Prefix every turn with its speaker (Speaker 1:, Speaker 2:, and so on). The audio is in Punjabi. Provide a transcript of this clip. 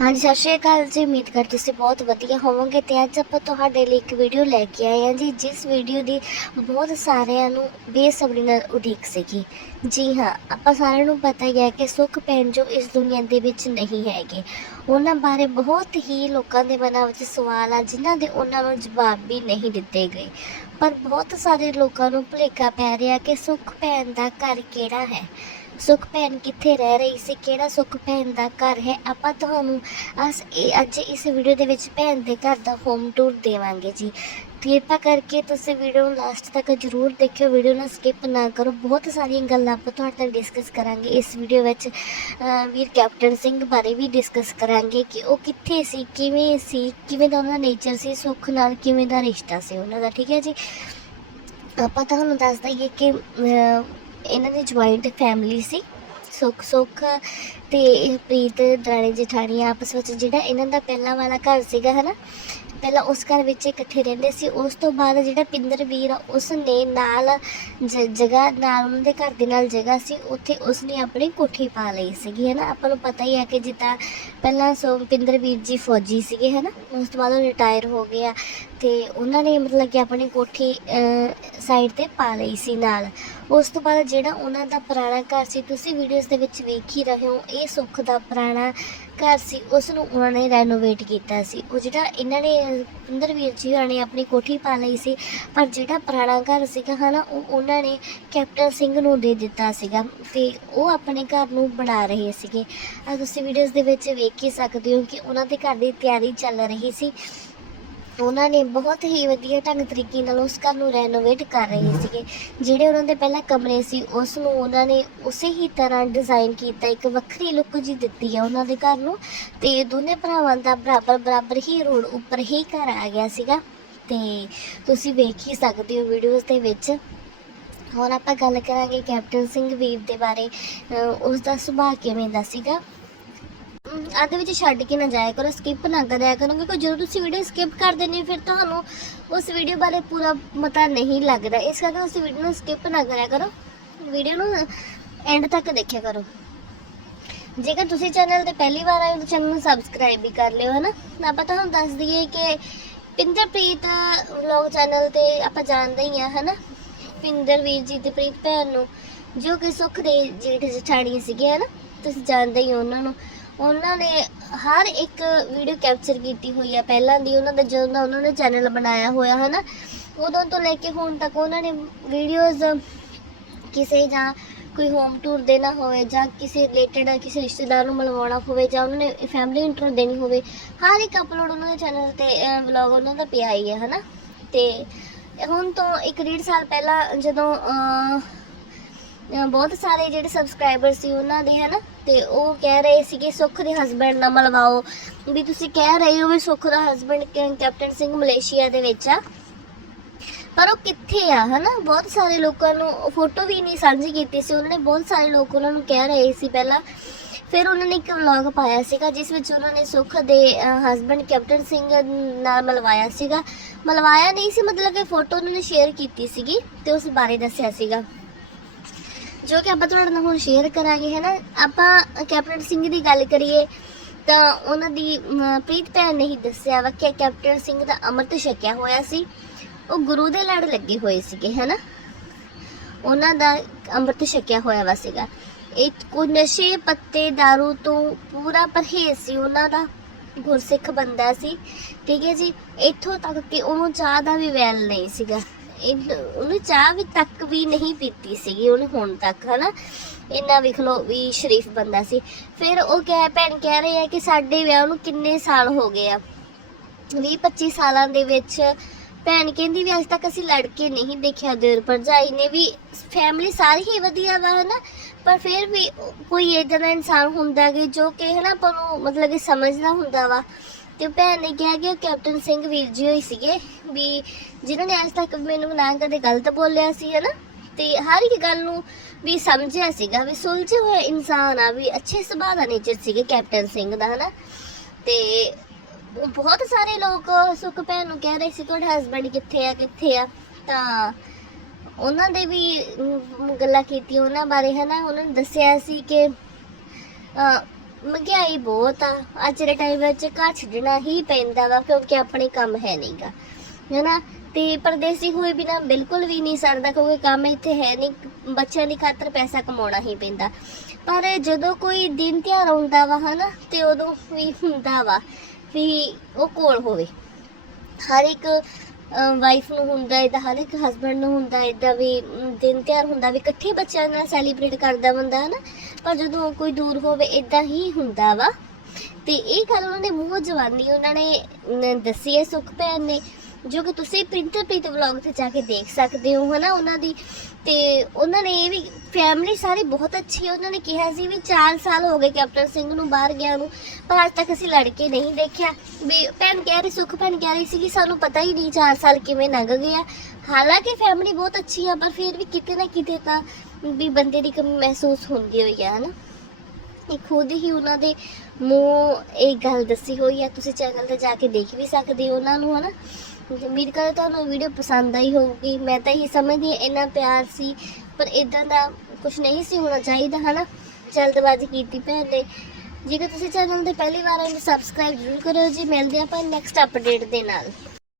Speaker 1: ਹਾਂਜੀ, ਸਤਿ ਸ਼੍ਰੀ ਅਕਾਲ ਜੀ। ਉਮੀਦ ਕਰ ਤੁਸੀਂ ਬਹੁਤ ਵਧੀਆ ਹੋਵੋਗੇ ਤੇ ਅੱਜ ਆਪਾਂ ਤੁਹਾਡੇ ਲਈ ਇੱਕ ਵੀਡੀਓ ਲੈ ਕੇ ਆਏ ਹਾਂ ਜੀ, ਜਿਸ ਵੀਡੀਓ ਦੀ ਬਹੁਤ ਸਾਰਿਆਂ ਨੂੰ ਬੇਸਬਰੀ ਨਾਲ ਉਡੀਕ ਸੀਗੀ। ਜੀ ਹਾਂ, ਆਪਾਂ ਸਾਰਿਆਂ ਨੂੰ ਪਤਾ ਹੀ ਹੈ ਕਿ ਸੁੱਖ ਭੈਣ ਜੋ ਇਸ ਦੁਨੀਆ ਦੇ ਵਿੱਚ ਨਹੀਂ ਹੈਗੇ। ਉਹਨਾਂ ਬਾਰੇ ਬਹੁਤ ਹੀ ਲੋਕਾਂ ਦੇ ਮਨਾਂ ਵਿੱਚ ਸਵਾਲ ਆ, ਜਿਨ੍ਹਾਂ ਦੇ ਉਹਨਾਂ ਨੂੰ ਜਵਾਬ ਵੀ ਨਹੀਂ ਦਿੱਤੇ ਗਏ। ਪਰ ਬਹੁਤ ਸਾਰੇ ਲੋਕਾਂ ਨੂੰ ਭੁਲੇਖਾ ਪੈ ਰਿਹਾ ਕਿ ਸੁੱਖ ਭੈਣ ਦਾ ਘਰ ਕਿਹੜਾ ਹੈ? ਸੁਖ ਭੈਣ ਕਿੱਥੇ ਰਹਿ ਰਹੀ ਸੀ? ਕਿਹੜਾ ਸੁਖ ਭੈਣ ਦਾ ਘਰ ਹੈ? ਆਪਾਂ ਤੁਹਾਨੂੰ ਅਸ ਇਹ ਅੱਜ ਇਸ ਵੀਡੀਓ ਦੇ ਵਿੱਚ ਭੈਣ ਦੇ ਘਰ ਦਾ ਹੋਮ ਟੂਰ ਦੇਵਾਂਗੇ ਜੀ। ਕਿਰਪਾ ਕਰਕੇ ਤੁਸੀਂ ਵੀਡੀਓ ਨੂੰ ਲਾਸਟ ਤੱਕ ਜਰੂਰ ਦੇਖਿਓ। ਵੀਡੀਓ ਨੂੰ ਸਕਿਪ ਨਾ ਕਰੋ। ਬਹੁਤ ਸਾਰੀਆਂ ਗੱਲਾਂ ਆਪਾਂ ਤੁਹਾਡੇ ਨਾਲ ਡਿਸਕਸ ਕਰਾਂਗੇ। ਇਸ ਵੀਡੀਓ ਵਿੱਚ ਅਹ ਵੀਰ ਕੈਪਟਨ ਸਿੰਘ ਬਾਰੇ ਵੀ ਡਿਸਕਸ ਕਰਾਂਗੇ ਕਿ ਉਹ ਕਿੱਥੇ ਸੀ ਕਿਵੇਂ ਸੀ ਕਿਵੇਂ ਦਾ ਉਹਨਾਂ ਦਾ ਨੇਚਰ ਸੀ ਸੁੱਖ ਨਾਲ ਕਿਵੇਂ ਦਾ ਰਿਸ਼ਤਾ ਸੀ ਉਹਨਾਂ ਦਾ ਠੀਕ ਹੈ ਜੀ? ਆਪਾਂ ਤੁਹਾਨੂੰ ਦੱਸ ਦਈਏ ਕਿ ਅਹ, ਇਹਨਾਂ ਦੀ ਜੁਆਇੰਟ ਫੈਮਿਲੀ ਸੀ। ਸੁੱਖ ਸੁੱਖ ਤੇ ਪ੍ਰੀਤ, ਦਰਾਣੀ, ਜਠਾਣੀ ਆਪਸ ਵਿੱਚ ਜਿਹੜਾ ਇਹਨਾਂ ਦਾ ਪਹਿਲਾਂ ਵਾਲਾ ਘਰ ਸੀਗਾ ਹਨਾ, ਪਹਿਲਾਂ ਉਸ ਘਰ ਵਿੱਚ ਇਕੱਠੇ ਰਹਿੰਦੇ ਸੀ। ਉਸ ਤੋਂ ਬਾਅਦ ਜਿਹੜਾ ਪਿੰਦਰ ਵੀਰ ਆ ਉਸ ਨੇ ਨਾਲ ਜ- ਜਗ੍ਹਾ, ਨਾਲ ਉਹਨਾਂ ਦੇ ਘਰ ਦੇ ਨਾਲ ਜਗ੍ਹਾ ਸੀ। ਉੱਥੇ ਉਸ ਨੇ ਆਪਣੀ ਕੋਠੀ ਪਾ ਲਈ ਸੀਗੀ ਹਨਾ। ਆਪਾਂ ਨੂੰ ਪਤਾ ਹੀ ਹੈ ਕਿ ਜਿੱਦਾਂ ਪਹਿਲਾਂ ਸੋ ਪਿੰਦਰ ਵੀਰ ਜੀ ਫੌਜੀ ਸੀਗੇ ਹਨਾ, ਉਸ ਤੋਂ ਬਾਅਦ ਉਹ ਰਿਟਾਇਰ ਹੋ ਗਿਆ ਆ ਤੇ ਉਹਨਾਂ ਨੇ ਮਤਲਬ ਕਿ ਆਪਣੀ ਕੋਠੀ ਸਾਈਡ ਤੇ ਪਾ ਲਈ ਸੀ ਨਾਲ। ਉਸ ਤੋਂ ਬਾਅਦ ਜਿਹੜਾ ਉਹਨਾਂ ਦਾ ਪੁਰਾਣਾ ਘਰ ਸੀ, ਤੁਸੀਂ ਵੀਡੀਓਜ਼ ਦੇ ਵਿੱਚ ਵੇਖ ਹੀ ਰਹੇ ਹੋ ਇਹ ਸੁੱਖ ਦਾ ਪੁਰਾਣਾ ਘਰ ਸੀ ਉਸ ਨੂੰ ਉਹਨਾਂ ਨੇ ਰੈਨੋਵੇਟ ਕੀਤਾ ਸੀ। ਉਹ ਜਿਹੜਾ ਇਹਨਾਂ ਨੇ ਅਹ, ਪਿੰਦਰ ਵੀਰ ਜੀ ਉਹਨਾਂ ਨੇ ਆਪਣੀ ਕੋਠੀ ਪਾ ਲਈ ਸੀ ਪਰ ਜਿਹੜਾ ਪੁਰਾਣਾ ਘਰ ਸੀਗਾ ਹਨਾ ਉਹ ਉਹਨਾਂ ਨੇ ਕੈਪਟਨ ਸਿੰਘ ਨੂੰ ਦੇ ਦਿੱਤਾ ਸੀਗਾ ਤੇ ਉਹ ਆਪਣੇ ਘਰ ਨੂੰ ਬਣਾ ਰਹੇ ਸੀਗੇ। ਆ ਤੁਸੀਂ ਵੀਡੀਓਜ਼ ਦੇ ਵਿੱਚ ਵੇਖ ਹੀ ਸਕਦੇ ਹੋ ਕਿ ਉਹਨਾਂ ਦੇ ਘਰ ਦੀ ਤਿਆਰੀ ਚੱਲ ਰਹੀ ਸੀ। ਉਹਨਾਂ ਨੇ ਬਹੁਤ ਹੀ ਵਧੀਆ ਢੰਗ ਤਰੀਕੇ ਨਾਲ ਉਸ ਘਰ ਨੂੰ ਰੈਨੋਵੇਟ ਕਰ ਰਹੇ ਸੀਗੇ। ਜਿਹੜੇ ਉਹਨਾਂ ਦੇ ਪਹਿਲਾਂ ਕਮਰੇ ਸੀ, ਉਸ ਨੂੰ ਉਹਨਾਂ ਨੇ ਉਸੇ ਹੀ ਤਰ੍ਹਾਂ ਡਿਜ਼ਾਈਨ ਕੀਤਾ, ਇੱਕ ਵੱਖਰੀ ਲੁੱਕ ਜੀ ਦਿੱਤੀ ਹੈ ਉਹਨਾਂ ਦੇ ਘਰ ਨੂੰ। ਤੇ ਦੋਨੇ ਭਰਾਵਾਂ ਦਾ ਬਰਾਬਰ ਬਰਾਬਰ ਹੀ ਰੋਡ ਉੱਪਰ ਹੀ ਘਰ ਆ ਗਿਆ ਸੀਗਾ। ਤੇ ਤੁਸੀਂ ਵੇਖ ਹੀ ਸਕਦੇ ਹੋ ਵੀਡੀਓਜ਼ ਦੇ ਵਿੱਚ। ਹੁਣ ਆਪਾਂ ਗੱਲ ਕਰਾਂਗੇ ਕੈਪਟਨ ਸਿੰਘ ਵੀਰ ਦੇ ਬਾਰੇ। ਉਸ ਦਾ ਸੁਭਾਅ ਕਿਵੇਂ ਦਾ ਸੀਗਾ? ਆਦੇ ਵਿੱਚ ਛੱਡ ਕੇ ਨਾ ਜਾਇਆ ਕਰੋ ਸਕਿਪ ਨਾ ਕਰਿਆ ਕਰੋ, ਕਿਉਂਕਿ ਜਦੋਂ ਤੁਸੀਂ ਵੀਡੀਓ ਸਕਿਪ ਕਰ ਦਿੰਦੇ ਹੋ, ਫਿਰ ਤੁਹਾਨੂੰ ਉਸ ਵੀਡੀਓ ਬਾਰੇ ਪੂਰਾ ਪਤਾ ਨਹੀਂ ਲੱਗਦਾ। ਇਸ ਕਰਕੇ ਉਸ ਵੀਡੀਓ ਨੂੰ ਸਕਿਪ ਨਾ ਕਰਿਆ ਕਰੋ। ਵੀਡੀਓ ਨੂੰ ਐਂਡ ਤੱਕ ਦੇਖਿਆ ਕਰੋ। ਜੇਕਰ ਤੁਸੀਂ ਚੈਨਲ ਤੇ ਪਹਿਲੀ ਵਾਰ ਆਏ ਹੋ, ਤਾਂ ਚੈਨਲ ਨੂੰ ਸਬਸਕ੍ਰਾਈਬ ਵੀ ਕਰ ਲਿਓ, ਹਨਾ? ਆਪਾਂ ਤੁਹਾਨੂੰ ਦੱਸ ਦਈਏ ਕਿ ਪਿੰਦਰਪ੍ਰੀਤ ਵਲੌਗ ਚੈਨਲ ਤੇ ਆਪਾਂ ਜਾਣਦੇ ਹੀ ਆ ਹਨਾ? ਪਿੰਦਰ ਵੀਰ ਜੀ ਤੇ ਪ੍ਰੀਤ ਭੈਣ ਨੂੰ, ਜੋ ਕਿ ਸੁੱਖ ਦੇ ਜੇਠ ਜਠਾਣੀ ਸੀਗੇ ਹਨਾ? ਤੁਸੀਂ ਜਾਣਦੇ ਹੀ ਹੋ ਉਹਨਾਂ ਨੂੰ। ਉਹਨਾਂ ਨੇ ਹਰ ਇੱਕ ਵੀਡੀਓ ਕੈਪਚਰ ਕੀਤੀ ਹੋਈ ਆ। ਪਹਿਲਾਂ ਦੀ ਉਹਨਾਂ ਦਾ ਜਦੋਂ ਦਾ ਉਹਨਾਂ ਨੇ ਚੈਨਲ ਬਣਾਇਆ ਹੋਇਆ ਹੈ ਨਾ ਉਦੋਂ ਤੋਂ ਲੈ ਕੇ ਹੁਣ ਤੱਕ ਉਹਨਾਂ ਨੇ ਵੀਡੀਓਜ਼ ਕਿਸੇ ਜਾਂ ਕੋਈ ਹੋਮ ਟੂਰ ਦੇਣਾ ਹੋਵੇ ਜਾਂ ਕਿਸੇ ਰਿਲੇਟਡ ਕਿਸੇ ਰਿਸ਼ਤੇਦਾਰ ਨੂੰ ਮਿਲਵਾਉਣਾ ਹੋਵੇ ਜਾਂ ਉਹਨਾਂ ਨੇ ਫੈਮਿਲੀ ਇੰਟਰੋ ਦੇਣੀ ਹੋਵੇ, ਹਰ ਇੱਕ ਅਪਲੋਡ ਉਹਨਾਂ ਦੇ ਚੈਨਲ ਤੇ ਵਲੌਗ ਉਹਨਾਂ ਦਾ ਪਿਆ ਹੀ ਹੈ ਹਨਾ? ਤੇ ਹੁਣ ਤੋਂ ਇੱਕ ਡੇਢ ਸਾਲ ਪਹਿਲਾਂ ਜਦੋਂ ਬਹੁਤ ਸਾਰੇ ਜਿਹੜੇ ਸਬਸਕ੍ਰਾਈਬਰ ਸੀ ਉਹਨਾਂ ਦੇ, ਹਨਾ? ਤੇ ਉਹ ਕਹਿ ਰਹੇ ਸੀ ਕਿ ਸੁੱਖ ਦੇ ਹਸਬੰਡ ਨਾਲ ਮਿਲਵਾਓ। ਵੀ ਤੁਸੀਂ ਕਹਿ ਰਹੇ ਹੋ ਵੀ ਸੁੱਖ ਦਾ ਹਸਬੰਡ ਕੈਪਟਨ ਸਿੰਘ ਮਲੇਸ਼ੀਆ ਦੇ ਵਿੱਚ ਆ। ਪਰ ਉਹ ਕਿੱਥੇ ਆ, ਹਨਾ? ਬਹੁਤ ਸਾਰੇ ਲੋਕਾਂ ਨੂੰ ਫੋਟੋ ਵੀ ਨਹੀਂ ਸਾਂਝੀ ਕੀਤੀ ਸੀ। ਉਹਨਾਂ ਨੇ ਬਹੁਤ ਸਾਰੇ ਲੋਕ ਉਹਨਾਂ ਨੂੰ ਕਹਿ ਰਹੇ ਸੀ ਪਹਿਲਾਂ। ਫਿਰ ਉਹਨਾਂ ਨੇ ਇੱਕ ਵਲੌਗ ਪਾਇਆ ਸੀਗਾ, ਜਿਸ ਵਿੱਚ ਉਹਨਾਂ ਨੇ ਸੁੱਖ ਦੇ ਹਸਬੰਡ ਕੈਪਟਨ ਸਿੰਘ ਨਾਲ ਮਿਲਵਾਇਆ ਸੀਗਾ। ਮਿਲਵਾਇਆ ਨਹੀਂ ਸੀ, ਮਤਲਬ ਕਿ ਫੋਟੋ ਉਹਨਾਂ ਨੇ ਸ਼ੇਅਰ ਕੀਤੀ ਸੀਗੀ ਤੇ ਉਸ ਬਾਰੇ ਦੱਸਿਆ ਸੀਗਾ। ਜੋ ਕਿ ਆਪਾਂ ਤੁਹਾਡੇ ਨਾਲ ਹੁਣ ਸ਼ੇਅਰ ਕਰਾਂਗੇ ਹੈ ਨਾ ਆਪਾਂ ਕੈਪਟਨ ਸਿੰਘ ਦੀ ਗੱਲ ਕਰੀਏ, ਤਾਂ ਉਹਨਾਂ ਦੀ ਪ੍ਰੀਤ ਭੈਣ ਨੇ ਹੀ ਦੱਸਿਆ ਵਾ ਕਿ ਕੈਪਟਨ ਸਿੰਘ ਦਾ ਅੰਮ੍ਰਿਤ ਛਕਿਆ ਹੋਇਆ ਸੀ। ਉਹ ਗੁਰੂ ਦੇ ਲੜ ਲੱਗੇ ਹੋਏ ਸੀਗੇ ਹੈ ਨਾ ਉਹਨਾਂ ਦਾ ਅੰਮ੍ਰਿਤ ਛਕਿਆ ਹੋਇਆ ਵਾ ਸੀਗਾ। ਇਹ ਕੋਈ ਨਸ਼ੇ ਪੱਤੇ दारू ਤੋਂ ਪੂਰਾ ਪਰਹੇਜ਼ ਸੀ ਉਹਨਾਂ ਦਾ, ਗੁਰਸਿੱਖ ਬੰਦਾ ਸੀ। ਠੀਕ ਹੈ ਜੀ, ਇੱਥੋਂ ਤੱਕ ਕਿ ਉਹਨੂੰ ਚਾਹ ਦਾ ਵੀ ਵੈਲ ਨਹੀਂ ਸੀਗਾ। ਇਹ- ਉਹਨੇ ਚਾਹ ਵੀ ਤੱਕ ਵੀ ਨਹੀਂ ਪੀਤੀ ਸੀਗੀ, ਉਹਨੇ ਹੁਣ ਤੱਕ, ਹਨਾ? ਇੰਨਾ ਵੇਖ ਲਓ ਵੀ ਸ਼ਰੀਫ ਬੰਦਾ ਸੀ। ਫਿਰ ਉਹ ਕਹਿ, ਭੈਣ ਕਹਿ ਰਹੇ ਆ ਕਿ ਸਾਡੇ ਵਿਆਹ ਨੂੰ ਕਿੰਨੇ ਸਾਲ ਹੋ ਗਏ ਆ? 20 25 ਸਾਲਾਂ ਦੇ ਵਿੱਚ। ਭੈਣ ਕਹਿੰਦੀ ਵੀ ਅੱਜ ਤੱਕ ਅਸੀਂ ਲੜਕੇ ਨਹੀਂ ਦੇਖਿਆ, ਦੇਰ ਭਰਜਾਈ ਨੇ ਵੀ। ਫੈਮਿਲੀ ਸਾਰੀ ਹੀ ਵਧੀਆ ਵਾ, ਹਨਾ? ਪਰ ਫਿਰ ਵੀ ਕੋਈ ਇਦਾਂ ਦਾ ਇਨਸਾਨ ਹੁੰਦਾ ਕਿ ਜੋ ਕਿ, ਹਨਾ, ਆਪਾਂ ਨੂੰ ਮਤਲਬ ਕਿ ਸਮਝਦਾ ਹੁੰਦਾ ਵਾ। ਤੇ ਉਹ ਭੈਣ ਨੇ ਕਿਹਾ ਕਿ ਉਹ ਕੈਪਟਨ ਸਿੰਘ ਵੀਰ ਜੀ ਹੋਈ ਸੀਗੇ, ਵੀ ਜਿਨ੍ਹਾਂ ਨੇ ਅੱਜ ਤੱਕ ਮੈਨੂੰ ਨਾ ਕਦੇ ਗਲਤ ਬੋਲਿਆ ਸੀ, ਹਨਾ? ਤੇ ਹਰ ਇੱਕ ਗੱਲ ਨੂੰ ਵੀ ਸਮਝਿਆ ਸੀਗਾ, ਵੀ ਸੁਲਝੇ ਹੋਏ ਇਨਸਾਨ ਆ, ਵੀ ਅੱਛੇ ਸੁਭਾਅ ਦਾ ਨੇਚਰ ਸੀਗੇ ਕੈਪਟਨ ਸਿੰਘ ਦਾ, ਹਨਾ? ਤੇ ਉਹ ਬਹੁਤ ਸਾਰੇ ਲੋਕ ਸੁਖ ਭੈਣ ਨੂੰ ਕਹਿ ਰਹੇ ਸੀ ਕਿ ਤੁਹਾਡਾ ਹਸਬੰਡ ਕਿੱਥੇ ਆ ਕਿੱਥੇ ਆ? ਤਾਂ ਉਹਨਾਂ ਦੇ ਵੀ ਗੱਲਾਂ ਕੀਤੀਆਂ ਉਹਨਾਂ ਬਾਰੇ, ਹਨਾ? ਉਹਨਾਂ ਨੇ ਦੱਸਿਆ ਸੀ ਕਿ ਮਹਿੰਗਾਈ ਬਹੁਤ ਆ। ਅੱਜ ਦੇ ਟਾਈਮ ਵਿੱਚ ਘਰ ਛੱਡਣਾ ਹੀ ਪੈਂਦਾ ਵਾ, ਕਿਉਂਕਿ ਆਪਣੇ ਕੰਮ ਹੈ ਨਹੀਂਗਾ ਹੈਨਾ? ਤੇ ਪਰਦੇਸੀ ਹੋਏ ਬਿਨਾ ਬਿਲਕੁਲ ਵੀ ਨਹੀਂ ਸਰਦਾ, ਕਿਉਂਕਿ ਕੰਮ ਇੱਥੇ ਹੈ ਨਹੀਂ ਬੱਚਿਆਂ ਦੀ ਖਾਤਰ ਪੈਸਾ ਕਮਾਉਣਾ ਹੀ ਪੈਂਦਾ। ਪਰ ਜਦੋਂ ਕੋਈ ਦਿਨ ਤਿਉਹਾਰ ਆਉਂਦਾ ਵਾ, ਹਨਾ, ਤੇ ਉਦੋਂ ਵੀ ਹੁੰਦਾ ਵਾ ਵੀ ਉਹ ਕੋਲ ਹੋਵੇ। ਹਰ ਇੱਕ ਵਾਈਫ ਨੂੰ ਹੁੰਦਾ ਇਦਾਂ ਹਰ ਇੱਕ ਹਸਬੰਡ ਨੂੰ ਹੁੰਦਾ ਇਦਾਂ ਵੀ ਦਿਨ ਤਿਉਹਾਰ ਹੁੰਦਾ, ਵੀ ਇਕੱਠੇ ਬੱਚਿਆਂ ਨਾਲ ਸੈਲੀਬ੍ਰੇਟ ਕਰਦਾ ਬੰਦਾ, ਹਨਾ। ਪਰ ਜਦੋਂ ਕੋਈ ਦੂਰ ਹੋਵੇ ਇਦਾਂ ਹੀ ਹੁੰਦਾ ਵਾ। ਤੇ ਇਹ ਗੱਲ ਉਹਨਾਂ ਨੇ ਮੂੰਹ ਜਵਾਨੀ ਉਹਨਾਂ ਨੇ ਦੱਸੀ ਹੈ ਸੁਖ ਭੈਣ ਨੇ। ਜੋ ਕਿ ਤੁਸੀਂ ਪ੍ਰਿੰਟਰ ਪ੍ਰੀਤ ਵਲੌਗ ਤੇ ਜਾ ਕੇ ਦੇਖ ਸਕਦੇ ਹੋ, ਹਨਾ? ਉਹਨਾਂ ਦੀ ਤੇ ਉਹਨਾਂ ਨੇ ਇਹ ਵੀ ਫੈਮਿਲੀ ਸਾਰੀ ਬਹੁਤ ਅੱਛੀ ਹੈ। ਉਹਨਾਂ ਨੇ ਕਿਹਾ ਸੀ ਵੀ 4 ਸਾਲ ਹੋ ਗਏ ਕੈਪਟਨ ਸਿੰਘ ਨੂੰ ਬਾਹਰ ਗਿਆ ਨੂੰ, ਪਰ ਅੱਜ ਤੱਕ ਅਸੀਂ ਲੜਕੇ ਨਹੀਂ ਦੇਖਿਆ। ਵੀ ਭੈਣ ਕਹਿ ਰਹੀ, ਸੁਖ ਭੈਣ ਕਹਿ ਰਹੀ ਸੀ ਕਿ ਸਾਨੂੰ ਪਤਾ ਹੀ ਨਹੀਂ 4 ਸਾਲ ਕਿਵੇਂ ਲੰਘ ਗਏ ਆ। ਹਾਲਾਂਕਿ ਫੈਮਿਲੀ ਬਹੁਤ ਅੱਛੀ ਆ, ਪਰ ਫਿਰ ਵੀ ਕਿਤੇ ਨਾ ਕਿਤੇ ਤਾਂ ਵੀ ਬੰਦੇ ਦੀ ਕਮੀ ਮਹਿਸੂਸ ਹੁੰਦੀ ਹੋਈ ਆ, ਹਨਾ? ਇਹ ਖੁਦ ਹੀ ਉਹਨਾਂ ਦੇ ਮੂੰਹ ਇਹ ਗੱਲ ਦੱਸੀ ਹੋਈ ਆ। ਤੁਸੀਂ ਚੈਨਲ ਤੇ ਜਾ ਕੇ ਦੇਖ ਵੀ ਸਕਦੇ ਹੋ ਉਹਨਾਂ ਨੂੰ, ਹਨਾ? ਉਮੀਦ ਕਰਦਾ ਤੁਹਾਨੂੰ ਵੀਡੀਓ ਪਸੰਦ ਆਈ ਹੋਊਗੀ। ਮੈਂ ਤਾਂ ਇਹ ਸਮਝਦੀ ਹਾਂ, ਇੰਨਾ ਪਿਆਰ ਸੀ, ਪਰ ਇਦਾਂ ਦਾ ਕੁਝ ਨਹੀਂ ਸੀ ਹੋਣਾ ਚਾਹੀਦਾ, ਹਨਾ? ਜਲਦਬਾਜ਼ੀ ਕੀਤੀ ਭੈਣ ਨੇ ਜੇਕਰ ਤੁਸੀਂ ਚੈਨਲ ਤੇ ਪਹਿਲੀ ਵਾਰ ਆਏ ਸਬਸਕ੍ਰਾਈਬ ਜ਼ਰੂਰ ਕਰਿਓ ਜੀ। ਮਿਲਦੇ ਆਪਾਂ ਨੈਕਸਟ ਅਪਡੇਟ ਦੇ ਨਾਲ।